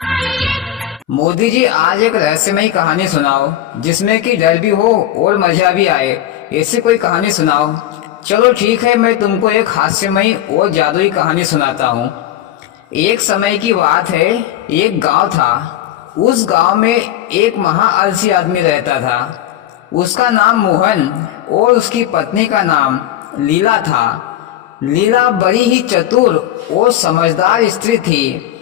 मोदी जी, आज एक रहस्यमयी कहानी सुनाओ जिसमें कि डर भी हो और मजा भी आए। ऐसी कोई कहानी सुनाओ। चलो ठीक है, मैं तुमको एक हास्यमयी और जादुई कहानी सुनाता हूँ। एक समय की बात है, एक गांव था। उस गांव में एक महा आलसी आदमी रहता था। उसका नाम मोहन और उसकी पत्नी का नाम लीला था। लीला बड़ी ही चतुर और समझदार स्त्री थी।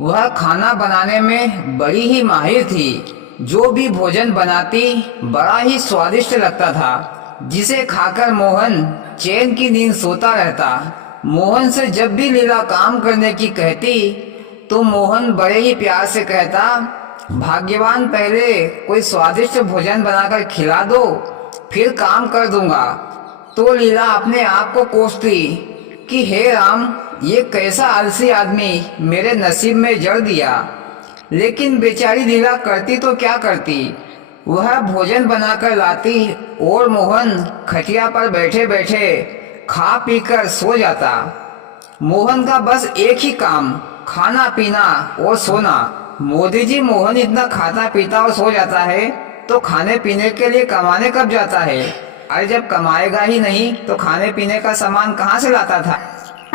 वह खाना बनाने में बड़ी ही माहिर थी। जो भी भोजन बनाती बड़ा ही स्वादिष्ट लगता था, जिसे खाकर मोहन चैन की नींद सोता रहता। मोहन से जब भी लीला काम करने की कहती तो मोहन बड़े ही प्यार से कहता, भाग्यवान, पहले कोई स्वादिष्ट भोजन बनाकर खिला दो, फिर काम कर दूंगा। तो लीला अपने आप को कोसती कि हे राम, ये कैसा आलसी आदमी मेरे नसीब में जड़ दिया। लेकिन बेचारी लीला करती तो क्या करती। वह भोजन बनाकर लाती और मोहन खटिया पर बैठे बैठे खा पीकर सो जाता। मोहन का बस एक ही काम, खाना पीना और सोना। मोदी जी, मोहन इतना खाता पीता और सो जाता है तो खाने पीने के लिए कमाने कब जाता है? अरे जब कमाएगा ही नहीं तो खाने पीने का सामान कहाँ से लाता था?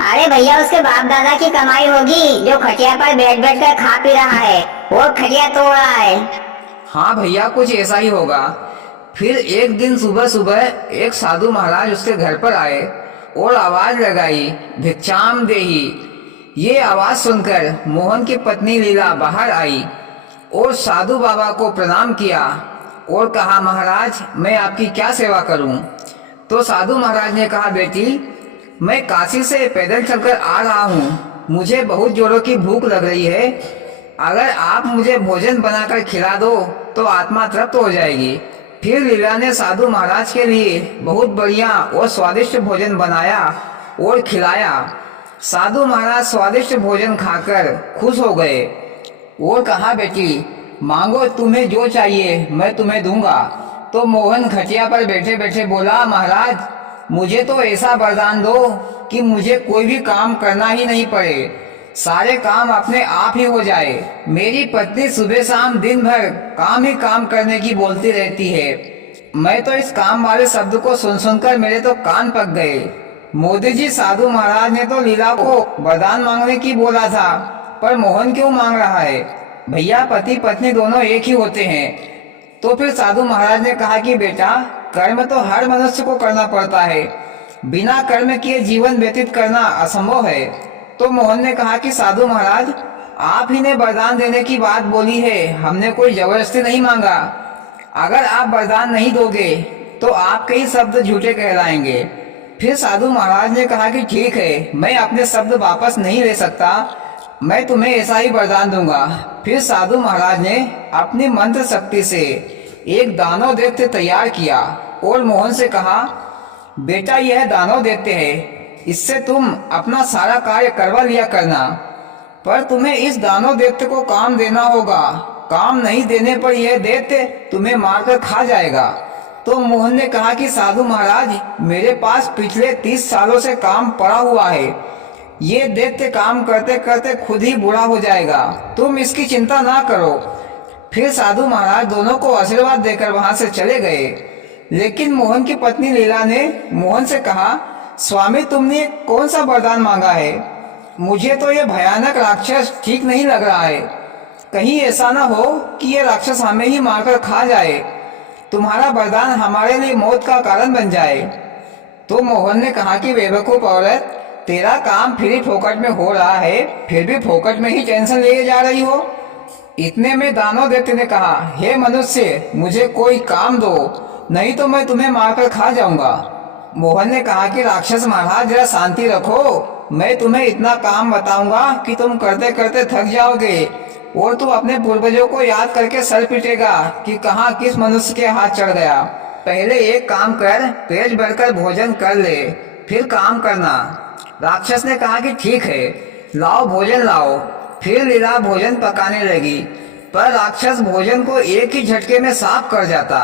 अरे भैया, उसके बाप दादा की कमाई होगी जो खटिया पर बैठ बैठ कर खा पी रहा है और खटिया तोड़ रहा है। हाँ भैया, कुछ ऐसा ही होगा। फिर एक दिन सुबह सुबह एक साधु महाराज उसके घर पर आए और आवाज लगाई, भिक्षाम देही। ये आवाज सुनकर मोहन की पत्नी लीला बाहर आई और साधु बाबा को प्रणाम किया और कहा, महाराज, मैं आपकी क्या सेवा करूं? तो साधु महाराज ने कहा, बेटी, मैं काशी से पैदल चलकर आ रहा हूँ। मुझे बहुत जोरों की भूख लग रही है। अगर आप मुझे भोजन बनाकर खिला दो तो आत्मा तृप्त हो जाएगी। फिर लीला ने साधु महाराज के लिए बहुत बढ़िया और स्वादिष्ट भोजन बनाया और खिलाया। साधु महाराज स्वादिष्ट भोजन खाकर खुश हो गए और कहा, बेटी, मांगो, तुम्हें जो चाहिए मैं तुम्हें दूंगा। तो मोहन खटिया पर बैठे बैठे बोला, महाराज, मुझे तो ऐसा वरदान दो कि मुझे कोई भी काम करना ही नहीं पड़े, सारे काम अपने आप ही हो जाए। मेरी पत्नी सुबह शाम दिन भर काम ही काम करने की बोलती रहती है। मैं तो इस काम वाले शब्द को सुन सुनकर मेरे तो कान पक गए। मोदी जी, साधु महाराज ने तो लीला को वरदान मांगने की बोला था, पर मोहन क्यों मांग रहा है? भैया, पति पत्नी दोनों एक ही होते हैं। तो फिर साधु महाराज ने कहा कि बेटा, कर्म तो हर मनुष्य को करना पड़ता है। बिना कर्म किए जीवन व्यतीत करना असंभव है। तो मोहन ने कहा कि साधु महाराज, आप ही ने वरदान देने की बात बोली है, हमने कोई जबरदस्ती नहीं मांगा। अगर आप वरदान नहीं दोगे तो आपके ही शब्द झूठे कहलाएंगे। फिर साधु महाराज ने कहा कि ठीक है, मैं अपने शब्द वापस नहीं ले सकता, मैं तुम्हें ऐसा ही वरदान दूंगा। फिर साधु महाराज ने अपनी मंत्र शक्ति से एक दानव दैत्य तैयार किया और मोहन से कहा, बेटा, यह दानव दैत्य है, इससे तुम अपना सारा कार्य करवा लिया करना, पर तुम्हें इस दानव दैत्य को काम देना होगा। काम नहीं देने पर यह दैत्य तुम्हें मारकर खा जाएगा। तो मोहन ने कहा कि साधु महाराज, मेरे पास पिछले 30 सालों से काम पड़ा हुआ है, ये दैत्य काम करते करते खुद ही बूढ़ा हो जाएगा, तुम इसकी चिंता ना करो। फिर साधु महाराज दोनों को आशीर्वाद देकर वहां से चले गए। लेकिन मोहन की पत्नी लीला ने मोहन से कहा, स्वामी, तुमने कौन सा वरदान मांगा है? मुझे तो ये भयानक राक्षस ठीक नहीं लग रहा है। कहीं ऐसा ना हो कि ये राक्षस हमें ही मारकर खा जाए, तुम्हारा वरदान हमारे लिए मौत का कारण बन जाए। तो मोहन ने कहा कि बेवकूफ औरत, तेरा काम फ्री फोकट में हो रहा है, फिर भी फोकट में ही टेंशन ले जा रही हो। इतने में दानव दैत्य ने कहा, हे मनुष्य, मुझे कोई काम दो, नहीं तो मैं तुम्हें मारकर खा जाऊंगा। मोहन ने कहा कि राक्षस महाराज, जरा शांति रखो, मैं तुम्हें इतना काम बताऊंगा कि तुम करते करते थक जाओगे और तू अपने पूर्वजों को याद करके सर पीटेगा कि कहाँ किस मनुष्य के हाथ चढ़ गया। पहले एक काम कर, पेट भरकर भोजन कर ले, फिर काम करना। राक्षस ने कहा कि ठीक है, लाओ भोजन लाओ। फिर लीला भोजन पकाने लगी, पर राक्षस भोजन को एक ही झटके में साफ कर जाता।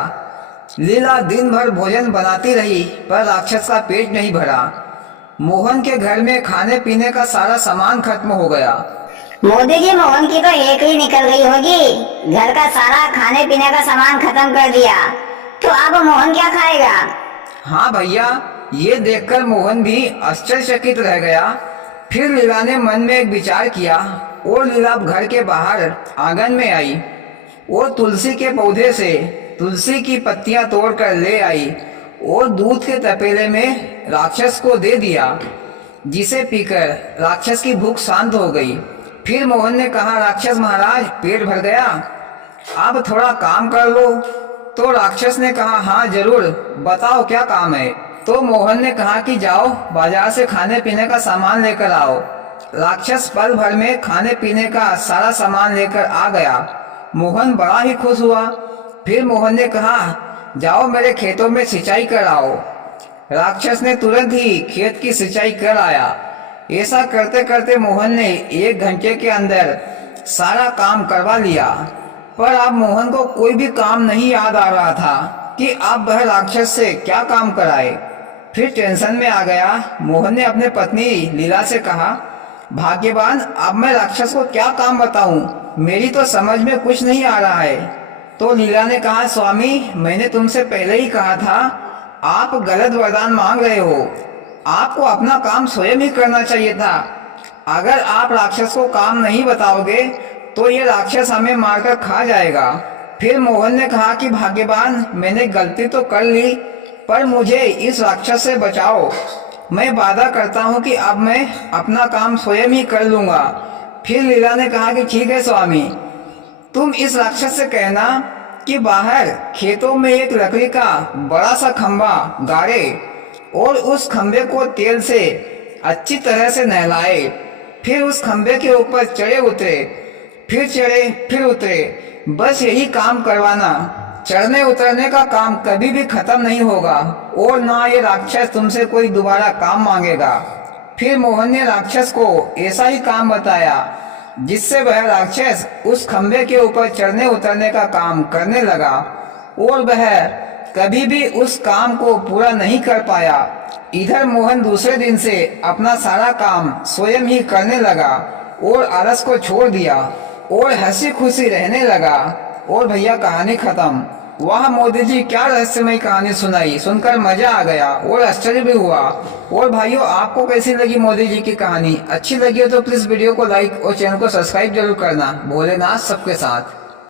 लीला दिन भर भोजन बनाती रही, पर राक्षस का पेट नहीं भरा। मोहन के घर में खाने पीने का सारा सामान खत्म हो गया। मोदी जी, मोहन की तो एक ही निकल गई होगी। घर का सारा खाने पीने का सामान खत्म कर दिया, तो अब मोहन क्या खाएगा? हाँ भैया, ये देखकर मोहन भी आश्चर्यचकित रह गया। फिर लीला ने मन में एक विचार किया और लीला घर के बाहर आंगन में आई और तुलसी के पौधे से तुलसी की पत्तियां तोड़कर ले आई और दूध के तपेले में राक्षस को दे दिया, जिसे पीकर राक्षस की भूख शांत हो गई। फिर मोहन ने कहा, राक्षस महाराज, पेट भर गया, अब थोड़ा काम कर लो। तो राक्षस ने कहा, हाँ जरूर, बताओ क्या काम है। तो मोहन ने कहा कि जाओ बाजार से खाने पीने का सामान लेकर आओ। राक्षस पल भर में खाने पीने का सारा सामान लेकर आ गया। मोहन बड़ा ही खुश हुआ। फिर मोहन ने कहा, जाओ मेरे खेतों में सिंचाई कराओ। राक्षस ने तुरंत ही खेत की सिंचाई कर आया। ऐसा करते करते मोहन ने 1 घंटे के अंदर सारा काम करवा लिया। पर अब मोहन को कोई भी काम नहीं याद आ रहा था कि अब वह राक्षस से क्या काम कराए। फिर टेंशन में आ गया। मोहन ने अपने पत्नी लीला से कहा, भाग्यवान, अब मैं राक्षस को क्या काम बताऊं, मेरी तो समझ में कुछ नहीं आ रहा है। तो लीला ने कहा, स्वामी, मैंने तुमसे पहले ही कहा था, आप गलत वरदान मांग रहे हो। आपको अपना काम स्वयं ही करना चाहिए था। अगर आप राक्षस को काम नहीं बताओगे तो ये राक्षस हमें मारकर खा जाएगा। फिर मोहन ने कहा कि भाग्यवान, मैंने गलती तो कर ली, पर मुझे इस राक्षस से बचाओ। मैं वादा करता हूँ कि अब मैं अपना काम स्वयं ही कर लूंगा। फिर लीला ने कहा कि ठीक है स्वामी, तुम इस राक्षस से कहना कि बाहर खेतों में एक लकड़ी का बड़ा सा खंभा गाड़े और उस खंभे को तेल से अच्छी तरह से नहलाए। फिर उस खंभे के ऊपर चढ़े उतरे, फिर चढ़े फिर उतरे, बस यही काम करवाना। चढ़ने उतरने का काम कभी भी खत्म नहीं होगा और ना ये राक्षस तुमसे कोई दोबारा काम मांगेगा। फिर मोहन ने राक्षस को ऐसा ही काम बताया, जिससे वह राक्षस उस खंभे के ऊपर चढ़ने उतरने का काम करने लगा और वह कभी भी उस काम को पूरा नहीं कर पाया। इधर मोहन दूसरे दिन से अपना सारा काम स्वयं ही करने लगा और आलस को छोड़ दिया और हंसी खुशी रहने लगा। और भैया, कहानी खत्म। वाह मोदी जी, क्या रहस्यमय कहानी सुनाई, सुनकर मजा आ गया और आश्चर्य भी हुआ। और भाइयों, आपको कैसी लगी मोदी जी की कहानी? अच्छी लगी हो तो प्लीज वीडियो को लाइक और चैनल को सब्सक्राइब जरूर करना। भोलेनाथ सबके साथ।